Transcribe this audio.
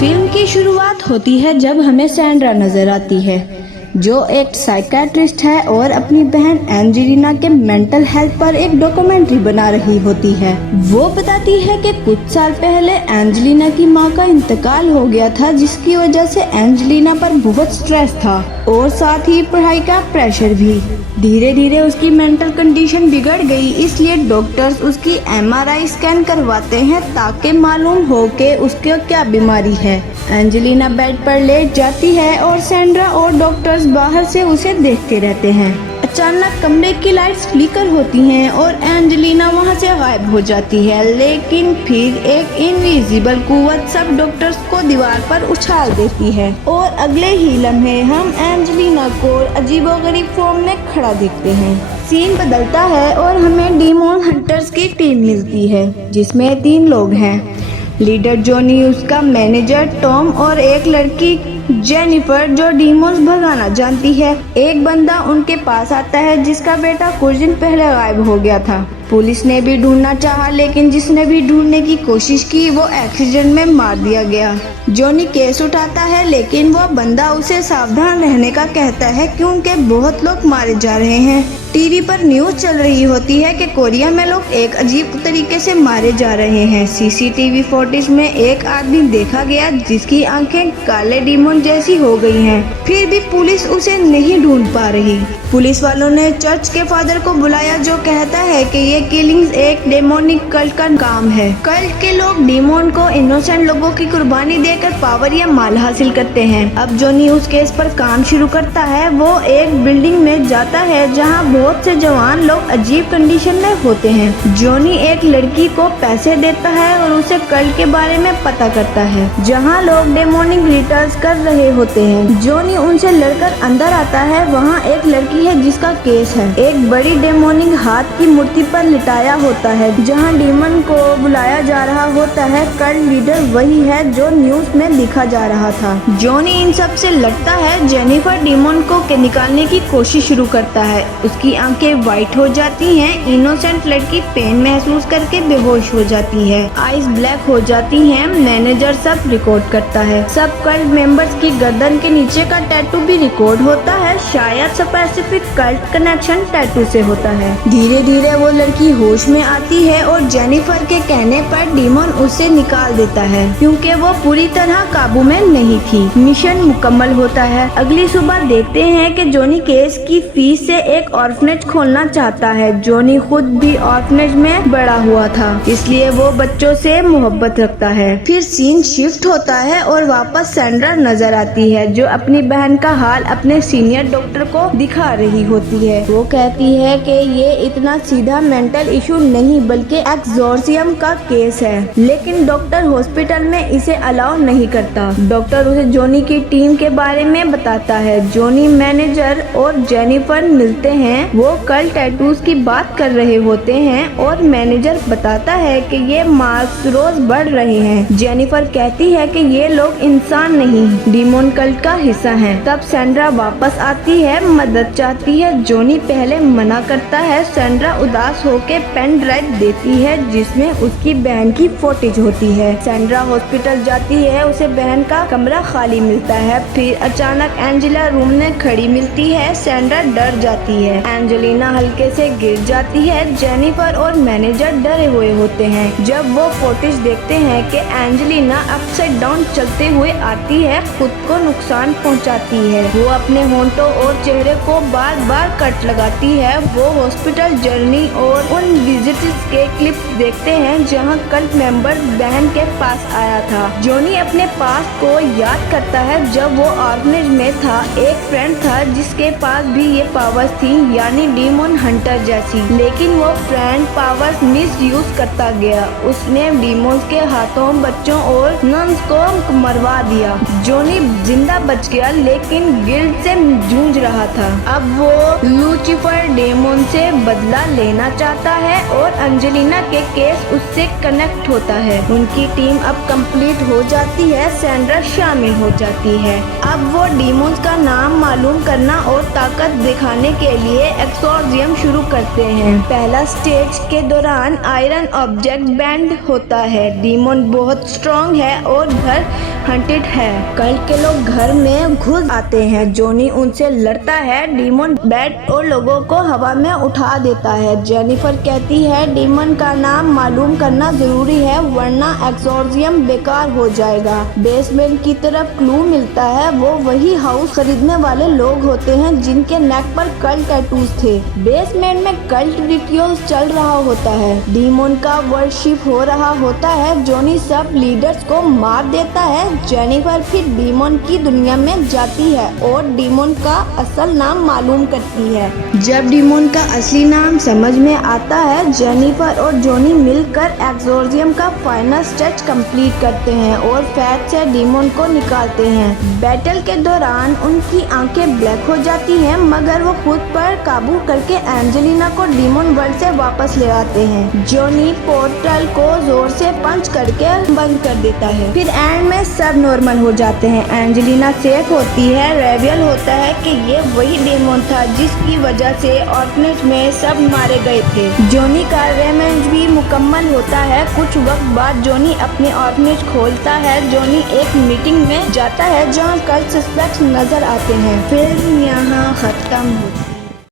Film की शुरुआत होती है जब हमें सैंड्रा नजर आती है, जो एक साइकियाट्रिस्ट है और अपनी बहन एंजेलिना के मेंटल हेल्थ पर एक डॉक्यूमेंट्री बना रही होती है। वो बताती है कि कुछ साल पहले एंजेलिना की मां का इंतकाल हो गया था, जिसकी वजह से एंजेलिना पर बहुत स्ट्रेस था और साथ ही पढ़ाई का प्रेशर भी। धीरे धीरे उसकी मेंटल कंडीशन बिगड़ गई, इसलिए डॉक्टर्स उसकी MRI स्कैन करवाते हैं ताकि मालूम हो कि उसको क्या बीमारी है। एंजेलिना बेड पर लेट जाती है और सैंड्रा और डॉक्टर्स बाहर से उसे देखते रहते हैं। अचानक कमरे की लाइट्स फ्लिकर होती हैं और एंजेलिना वहां से गायब हो जाती है, लेकिन फिर एक इनविजिबल कुव्वत सब डॉक्टर्स को दीवार पर उछाल देती है और अगले ही लम्हे हम एंजेलिना को अजीबोगरीब फॉर्म में खड़ा देखते हैं। सीन बदलता है और हमें डीमॉन हंटर्स की टीम मिलती है, जिसमें 3 लोग हैं। लीडर जॉनी, उसका मैनेजर टॉम और एक लड़की जेनिफर जो डीमोन्स भगाना जानती है। एक बंदा उनके पास आता है जिसका बेटा कुछ दिन पहले गायब हो गया था। पुलिस ने भी ढूंढना चाहा, लेकिन जिसने भी ढूंढने की कोशिश की वो एक्सीडेंट में मार दिया गया। जॉनी केस उठाता है, लेकिन वो बंदा उसे सावधान रहने का कहता है क्योंकि बहुत लोग मारे जा रहे हैं। टीवी पर न्यूज चल रही होती है कि कोरिया में लोग एक अजीब तरीके से मारे जा रहे हैं। CCTV फुटेज में एक आदमी देखा गया जिसकी आंखें काले डीमन जैसी हो गई हैं। फिर भी पुलिस उसे नहीं ढूंढ पा रही। पुलिस वालों ने चर्च के फादर को बुलाया, जो कहता है कि ये किलिंग्स एक डेमोनिक कल्ट का काम है। कल्ट के लोग डीमन को इनोसेंट लोगों की कुर्बानी देकर पावर या माल हासिल करते हैं। अब जॉनी उस केस पर काम शुरू करता है। वो एक बिल्डिंग में जाता है जहाँ बहुत से जवान लोग अजीब कंडीशन में होते हैं। जॉनी एक लड़की को पैसे देता है और उसे कल्ट के बारे में पता करता है, जहाँ लोग डेमोनिक रिचुअल्स कर रहे होते हैं। जॉनी उनसे लड़कर अंदर आता है। वहाँ एक लड़की है जिसका केस है। एक बड़ी डेमोनिक हाथ की मूर्ति पर लिटाया होता है, जहाँ डीमन को बुलाया जा रहा होता है। कल्ट लीडर वही है जो न्यूज में दिखा जा रहा था। जॉनी इन सब से लड़ता है। जेनिफर डीमन को निकालने की कोशिश शुरू करता है। उसकी आंखें वाइट हो जाती हैं। इनोसेंट लड़की पेन महसूस करके बेहोश हो जाती है। आईज ब्लैक हो जाती हैं। मैनेजर सब रिकॉर्ड करता है। सब कल्ट मेंबर्स की गर्दन के नीचे का टैटू भी रिकॉर्ड होता है। शायद स्पेसिफिक कल्ट कनेक्शन टैटू से होता है। धीरे धीरे वो लड़की होश में आती है और जेनिफर के कहने पर डीमन उसे निकाल देता है, क्योंकि वो पूरी तरह काबू में नहीं थी। मिशन मुकम्मल होता है। अगली सुबह देखते हैं कि जॉनी केस की फीस से एक ऑर्फनेज खोलना चाहता है। जॉनी खुद भी ऑर्फनेज में बड़ा हुआ था, इसलिए वो बच्चों से मोहब्बत रखता है। फिर सीन शिफ्ट होता है और वापस सैंड्रा नजर आती है, जो अपनी बहन का हाल अपने सीनियर डॉक्टर को दिखा रही होती है। वो कहती है कि ये इतना सीधा मेंटल इशू नहीं बल्कि एक्सोर्सियम का केस है, लेकिन डॉक्टर हॉस्पिटल में इसे अलाउ नहीं करता। डॉक्टर उसे जॉनी की टीम के बारे में बताता है। जॉनी, मैनेजर और जेनिफर मिलते हैं। वो कल्ट टैटूज की बात कर रहे होते हैं और मैनेजर बताता है कि ये मार्क्स रोज बढ़ रहे हैं। जेनिफर कहती है कि ये लोग इंसान नहीं, डीमन कल्ट का हिस्सा हैं। तब सैंड्रा वापस आती है, मदद चाहती है। जॉनी पहले मना करता है। सैंड्रा उदास होकर पेन ड्राइव देती है जिसमें उसकी बहन की फुटेज होती है। सैंड्रा हॉस्पिटल जाती है। उसे बहन का कमरा खाली मिलता है। फिर अचानक एंजेला रूम में खड़ी मिलती है। सैंड्रा डर जाती है। एंजेलिना हल्के से गिर जाती है। जेनिफर और मैनेजर डरे हुए होते हैं जब वो फुटेज देखते हैं कि एंजेलिना अपसाइड डाउन चलते हुए आती है, खुद को नुकसान पहुंचाती है। वो अपने होंठों और चेहरे को बार बार कट लगाती है। वो हॉस्पिटल जर्नी और उन विजिट्स के क्लिप्स देखते हैं जहां कल्ट मेंबर बहन के पास आया था। जॉनी अपने पास को याद करता है जब वो ऑर्फनेज में था। एक फ्रेंड था जिसके पास भी ये पावर्स थी, यानी डीमन हंटर जैसी, लेकिन वो फ्रेंड पावर्स मिस यूज करता गया। उसने डीमंस के हाथों बच्चों और नन्स को मरवा दिया। जॉनी जिंदा बच गया, लेकिन गिल्ट से जूझ रहा था। अब वो लूसीफर डेमन से बदला लेना चाहता है और एंजेलिना के केस उससे कनेक्ट होता है। उनकी टीम अब कंप्लीट हो जाती है। सैंड्रा शामिल हो जाती है। अब वो डीमंस का नाम मालूम करना और ताकत दिखाने के लिए एक्सोर्सियम शुरू करते हैं। पहला स्टेज के दौरान आयरन ऑब्जेक्ट बैंड होता है। डीमन बहुत स्ट्रॉन्ग है और घर हंटेड है। कल्ट के लोग घर में घुस आते हैं। जॉनी उनसे लड़ता है। डीमन बेड और लोगों को हवा में उठा देता है। जेनिफर कहती है डीमन का नाम मालूम करना जरूरी है वरना एक्सोर्सियम बेकार हो जाएगा। बेसमेंट की तरफ क्लू मिलता है। वो वही हाउस खरीदने वाले लोग होते हैं जिनके नेक पर कल्ट टैटूज थे। बेसमेंट में कल्ट रिचुअल्स चल रहा होता है। डीमन का वर्शिप हो रहा होता है। जॉनी सब लीडर्स को मार देता है। जेनिफर फिर डीमन की दुनिया में जाती है और डीमन का असल नाम मालूम करती है। जब डीमन का असली नाम समझ में आता है, जेनिफर और जॉनी मिलकर एक्सोर्सियम का फाइनल स्टेज कंप्लीट करते हैं और फैट से डीमन को निकालते हैं। बैटल के दौरान उनकी आंखें ब्लैक हो जाती हैं, मगर वो खुद पर काबू करके एंजेलिना को डीमन वर्ल्ड से वापस ले आते हैं। जॉनी पोर्टल को जोर से पंच करके बंद कर देता है। फिर एंड में सब नॉर्मल हो जाते हैं। एंजेलिना सेफ होती है। रिवील होता है कि ये वही डेमन था जिसकी वजह से ऑर्फनेज में सब मारे गए थे। जॉनी का रिवेंज भी मुकम्मल होता है। कुछ वक्त बाद जॉनी अपने ऑर्फनेज खोलता है। जॉनी एक मीटिंग में जाता है जहाँ कल सस्पेक्ट्स नजर आते हैं। फिल्म यहाँ खत्म होती है।